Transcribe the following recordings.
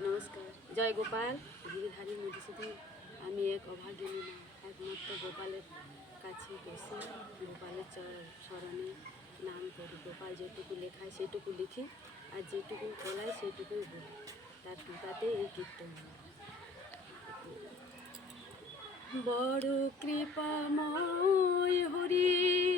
নমস্কার। জয় গোপাল। গিরিধারী মধুসূদন, আমি এক অভাগিনী মা, একমাত্র গোপালের কাছে বসে গোপালের স্মরণে নাম করি। গোপাল যেটুকু লেখায় সেটুকু লিখি, আর যেটুকু বলাই সেটুকুই বলি। তার কৃপাতে এই কীর্তন। বড় কৃপাময় হরি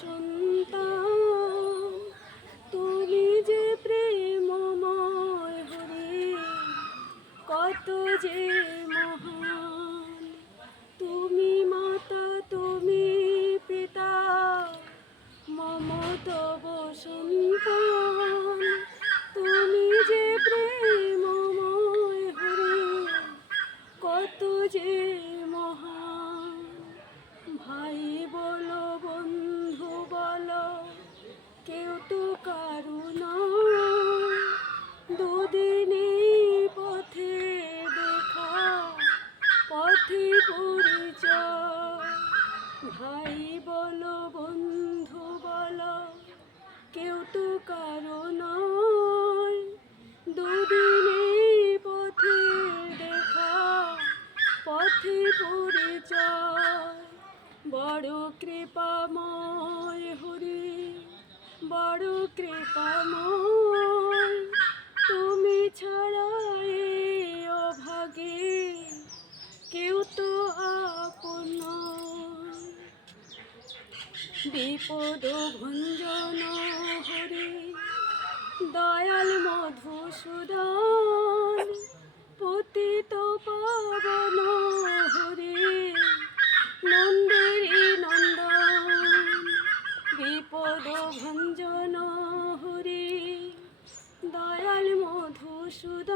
সন্তান তুমি যে প্রেমময় হরে, কত যে মহান। তুমি মাতা, তুমি পিতা, মমত সন্তান তুমি যে প্রেমময় হরে, কত যে কারও নয় দুদিনে পথে দেখা, পথে পরিচয়। বড় কৃপাময় হরি, বড় কৃপাময়। তুমি ছাড়া অভাগে কেউ তো আপন বিপদ ভঞ্জন মধুসূদন পতিত পাবন হরে নন্দেরি নন্দন বিপদ ভঞ্জন হরে দয়াল মধুসূদন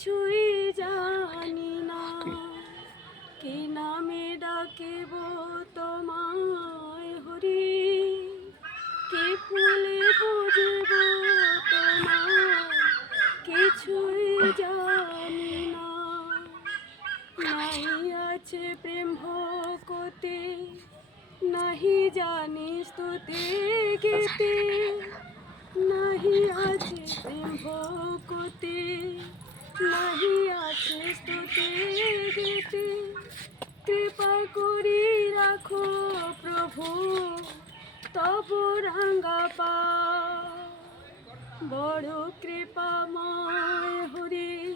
কিছুই জানি না কি নামে ডাকিব তোমায় হরি কি ফুলে পুজিব তোমায় কিছুই জানি না নাই আছে প্রেম ভকতে নাহি জানি স্তুতি গীতি নাহি আছে প্রেম ভকতে নাহি আছে স্তুতি কৃপা করি রাখো প্রভু তব রাঙ্গা বড় কৃপাময় হরি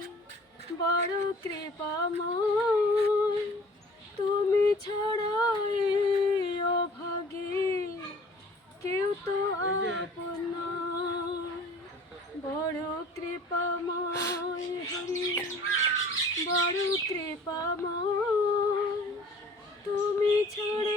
বড় কৃপাময় তুমি ছাড়া এই অভাগে কেউ তো আপন। বড় কারু কৃপা মা তুমি ছাড়া